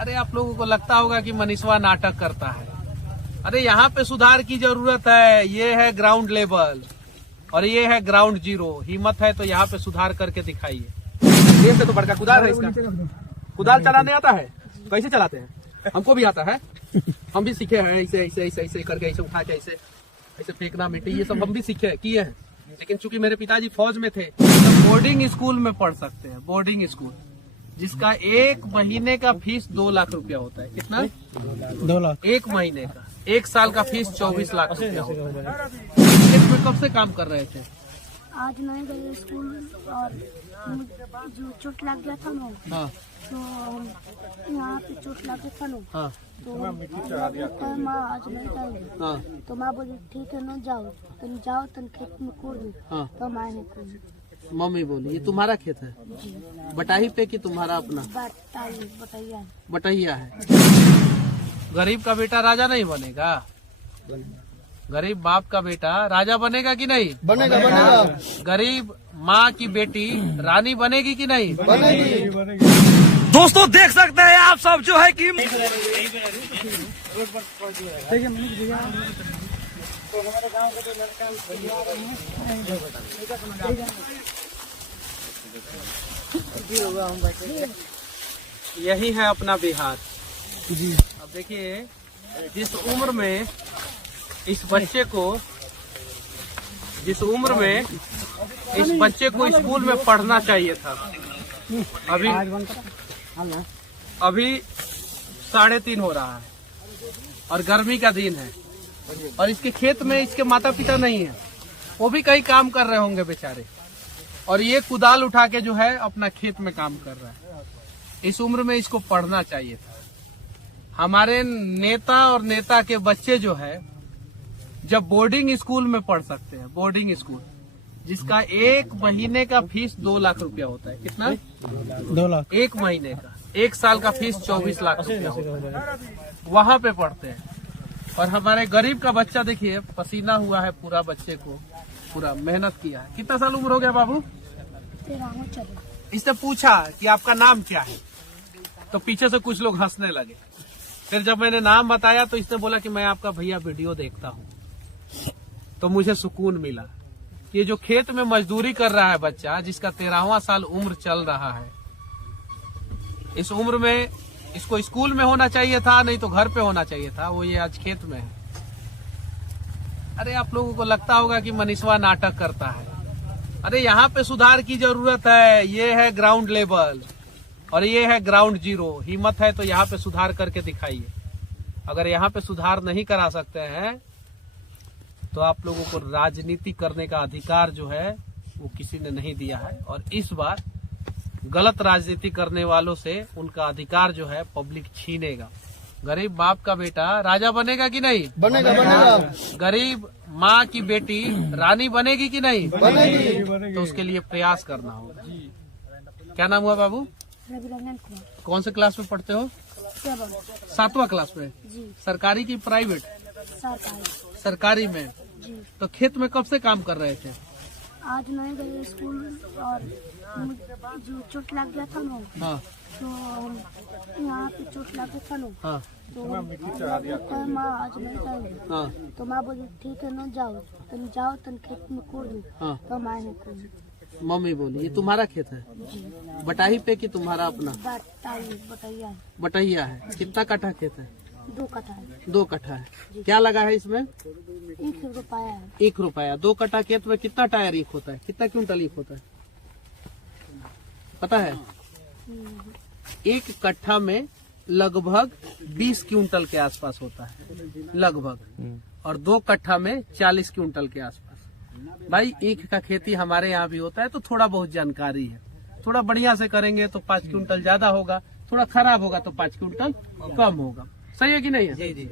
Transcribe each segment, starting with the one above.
अरे आप लोगों को लगता होगा कि मनीषवा नाटक करता है। अरे यहाँ पे सुधार की जरूरत है। ये है ग्राउंड लेवल और ये है ग्राउंड जीरो। हिम्मत है तो यहाँ पे सुधार करके दिखाइए। ये तो बड़का कुदाल है इसका। कुदाल चलाने आता है? कैसे चलाते हैं? हमको भी आता है, हम भी सीखे हैं। ऐसे ऐसे ऐसे ऐसे करके ऐसे उठा के ऐसे ऐसे फेंकना मिट्टी, ये सब हम भी सीखे किए हैं। लेकिन चूंकि मेरे पिताजी फौज में थे तो बोर्डिंग स्कूल में पढ़ सकते हैं। बोर्डिंग स्कूल जिसका 1 महीने का फीस 2 लाख रुपया होता है। कितना? 2 लाख 1 महीने का। 1 साल का फीस 24 लाख रुपया होता है। खेत में कब से काम कर रहे थे? आज नहीं गए स्कूल और जो चोट लग गया था ना, हाँ तो यहाँ पे चोट लग गया था ना, हाँ तो माँ आज नहीं गए। हाँ तो माँ बोली ठीक है ना जाओ, तुम जाओ तुम खेत में कूद दो। हाँ। तो माँ ने कूद। मम्मी बोली ये तुम्हारा खेत है? बटाही पे कि तुम्हारा अपना? बताइए बटहिया है। गरीब का बेटा राजा नहीं बनेगा? गरीब बाप का बेटा राजा बनेगा कि नहीं? बनेगा बनेगा गरीब माँ की बेटी रानी बनेगी कि नहीं? बनेगी। दोस्तों देख सकते हैं आप सब जो है कि यही है अपना बिहार जी। अब देखिए जिस उम्र में इस बच्चे को स्कूल में पढ़ना चाहिए था, अभी 3:30 हो रहा है और गर्मी का दिन है और इसके खेत में इसके माता पिता नहीं है। वो भी कहीं काम कर रहे होंगे बेचारे और ये कुदाल उठा के जो है अपना खेत में काम कर रहा है। इस उम्र में इसको पढ़ना चाहिए था। हमारे नेता और नेता के बच्चे जो है जब बोर्डिंग स्कूल में पढ़ सकते हैं। बोर्डिंग स्कूल जिसका 1 महीने का फीस 2 लाख रुपया होता है। कितना? 2 लाख 1 महीने का। 1 साल का फीस 24 लाख रुपया होता है। वहाँ पे पढ़ते हैं और हमारे गरीब का बच्चा देखिए पसीना हुआ है पूरा, बच्चे को पूरा मेहनत किया है। कितना साल उम्र हो गया बाबू? 13 चले। इसने पूछा कि आपका नाम क्या है, तो पीछे से कुछ लोग हंसने लगे। फिर जब मैंने नाम बताया तो इसने बोला कि मैं आपका भैया वीडियो देखता हूँ। तो मुझे सुकून मिला। ये जो खेत में मजदूरी कर रहा है बच्चा, जिसका 13वां साल उम्र चल रहा है, इस उम्र में इसको स्कूल में होना चाहिए था, नहीं तो घर पे होना चाहिए था। वो ये आज खेत में है। अरे आप लोगों को लगता होगा कि मनीषवा नाटक करता है। अरे यहाँ पे सुधार की जरूरत है। ये है ग्राउंड लेवल और ये है ग्राउंड जीरो। हिम्मत है तो यहाँ पे सुधार करके दिखाइए। अगर यहाँ पे सुधार नहीं करा सकते हैं तो आप लोगों को राजनीति करने का अधिकार जो है वो किसी ने नहीं दिया है और इस बार गलत राजनीति करने वालों से उनका अधिकार जो है पब्लिक छीनेगा। गरीब बाप का बेटा राजा बनेगा कि नहीं? बनेगा बनेगा गरीब माँ की बेटी रानी बनेगी कि नहीं? बनेगी। तो उसके लिए प्रयास करना होगा। क्या नाम हुआ बाबू? रविरंजन कुमार। कौन से क्लास में पढ़ते हो? 7वां क्लास में। जी। सरकारी की प्राइवेट? सरकारी। सरकारी में। जी। तो खेत में कब से काम कर रहे थे? आज नहीं गए स्कूल और जो चोट लग गया था ना, हाँ तो यहाँ पे चोट लग गया था ना, हाँ तो माँ आज नहीं गए। हाँ तो माँ बोली ठीक है ना जाओ, तुम खेत में कूद दो। हाँ। तो माँ ने कूद। मम्मी बोली ये तुम्हारा खेत है? बटाही पे कि तुम्हारा अपना? बताइए बटहिया है। कितना कट्ठा खेत है? 2 कट्ठा है। 2 कट्ठा है। क्या लगा है इसमें? 1 रुपया है। 1 रुपया। 2 कट्ठा खेत में कितना टायर ईख होता है? कितना क्विंटल ईख होता है पता है? 1 कट्ठा में लगभग 20 क्विंटल के आसपास होता है लगभग, और 2 कट्ठा में 40 क्विंटल के आसपास। भाई ईख का खेती हमारे यहाँ भी होता है तो थोड़ा बहुत जानकारी है। थोड़ा बढ़िया से करेंगे तो 5 क्विंटल ज्यादा होगा, थोड़ा खराब होगा तो 5 क्विंटल कम होगा। सही है कि नहीं है? जी जी।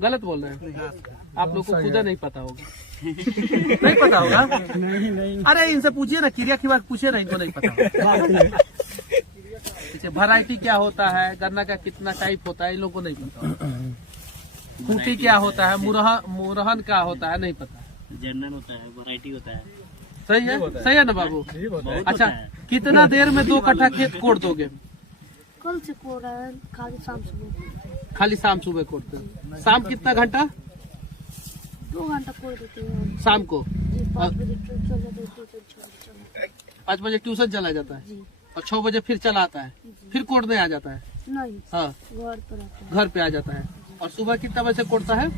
गलत बोल रहे हैं आप लोग को? खुद नहीं पता होगा। नहीं पता होगा? नहीं। अरे इनसे पूछिए ना, क्रिया की बात पूछिए ना, इनको नहीं पता। वैरायटी क्या होता है, गन्ना का कितना टाइप होता है, इन लोगों को नहीं पता। खूंटी क्या होता है, मुरहन क्या होता है, नहीं पता। जनरल होता है, वैरायटी होता है। सही है ना बाबू? अच्छा, कितना देर में 2 कट्ठा खेत कोड़ दोगे? कल से कोड़ रहा है, खाली शाम सुबह खाली शाम सुबह कोड़ते हैं। शाम कितना घंटा? 2 घंटा कोड़ देते हैं शाम को जी। 5 बजे ट्यूशन चल जाते हैं, ट्यूशन 5 बजे ट्यूशन चला जाता है जी। और 6 बजे फिर चला आता है, फिर कोड़ने आ जाता है। नहीं, हाँ, घर पर आते हैं। घर पे आ जाता है। और सुबह कितना बजे कोड़ता है?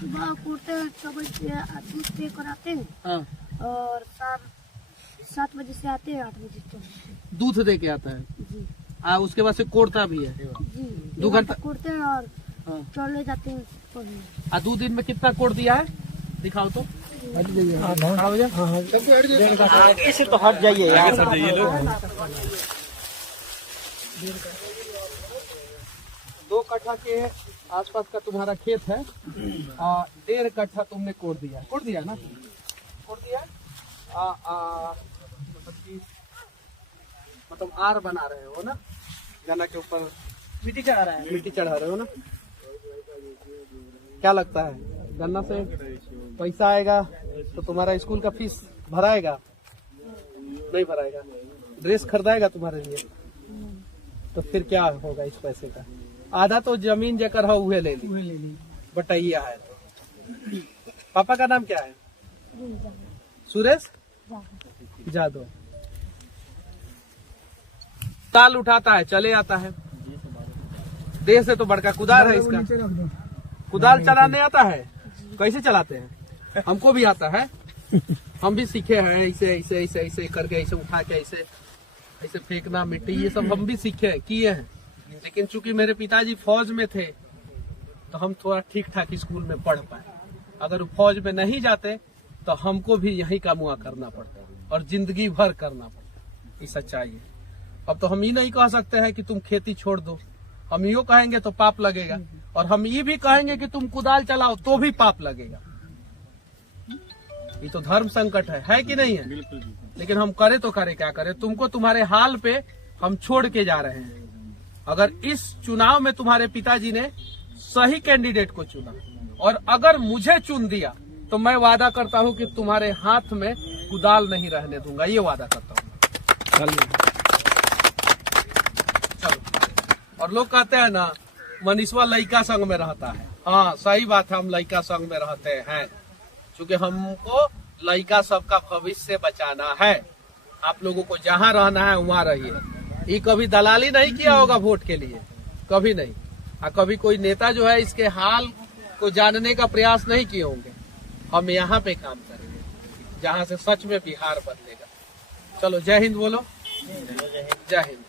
सुबह कोड़ते हैं 6 बजे दूध पे कराते हैं हाँ, और शाम 7 बजे से आते हैं, 8 बजे तक दूध दे के आता है। जी। उसके बाद से कोड़ता भी है। जी 2 घंटा कोड़ते हैं और हाँ। चले जाते हैं पढ़ने। 2 दिन में कितना कोड़ दिया है? दिखाओ तो। आगे से तो हट जाइए यार। 2 कट्ठा के आसपास का तुम्हारा खेत है और 1.5 कट्ठा तुमने कोड़ दिया ना? कोड़ दिया मतलब आर बना रहे हो ना, गन्ना के ऊपर मिट्टी चढ़ा रहे हो ना। क्या लगता है गन्ना से पैसा आएगा तो तुम्हारा स्कूल का फीस भराएगा? नहीं भराएगा। ड्रेस खरीदाएगा तुम्हारे लिए? तो फिर क्या होगा इस पैसे का? आधा तो जमीन जेकर हो उहे ले ली, बटैया है तो। पापा का नाम क्या है? सुरेश जादव। ताल उठाता है, चले आता है। देह से तो बड़का कुदाल है इसका। कुदाल चलाने आता है? कैसे चलाते हैं? हमको भी आता है, हम भी सीखे हैं। ऐसे ऐसे ऐसे ऐसे करके, ऐसे उठा के, ऐसे ऐसे फेंकना मिट्टी, ये सब हम भी सीखे हैं, किए हैं। लेकिन चूंकि मेरे पिताजी फौज में थे तो हम थोड़ा ठीक ठाक स्कूल में पढ़ पाए। अगर वो फौज में नहीं जाते तो हमको भी यही का मुआ करना पड़ता और जिंदगी भर करना पड़ता। ये सच्चाई है। अब तो हम ये नहीं कह सकते हैं कि तुम खेती छोड़ दो। हम यो कहेंगे तो पाप लगेगा, और हम ये भी कहेंगे कि तुम कुदाल चलाओ तो भी पाप लगेगा। ये तो धर्म संकट है कि नहीं है? लेकिन हम करे तो करे क्या करे? तुमको तुम्हारे हाल पे हम छोड़ के जा रहे हैं। अगर इस चुनाव में तुम्हारे पिताजी ने सही कैंडिडेट को चुना और अगर मुझे चुन दिया तो मैं वादा करता हूं कि तुम्हारे हाथ में कुदाल नहीं रहने दूंगा। ये वादा करता हूं। चलो। और लोग कहते हैं ना, मनीषवा लड़का संग में रहता है। हाँ, सही बात है, हम लड़का संग में रहते हैं क्योंकि हमको लड़का सबका भविष्य बचाना है। आप लोगों को जहाँ रहना है वहाँ रहिए। ये कभी दलाली नहीं किया होगा वोट के लिए, कभी नहीं। और कभी कोई नेता जो है इसके हाल को जानने का प्रयास नहीं किए होंगे। हम यहाँ पे काम करेंगे जहाँ से सच में बिहार बदलेगा। चलो, जय हिंद बोलो। जय हिंद।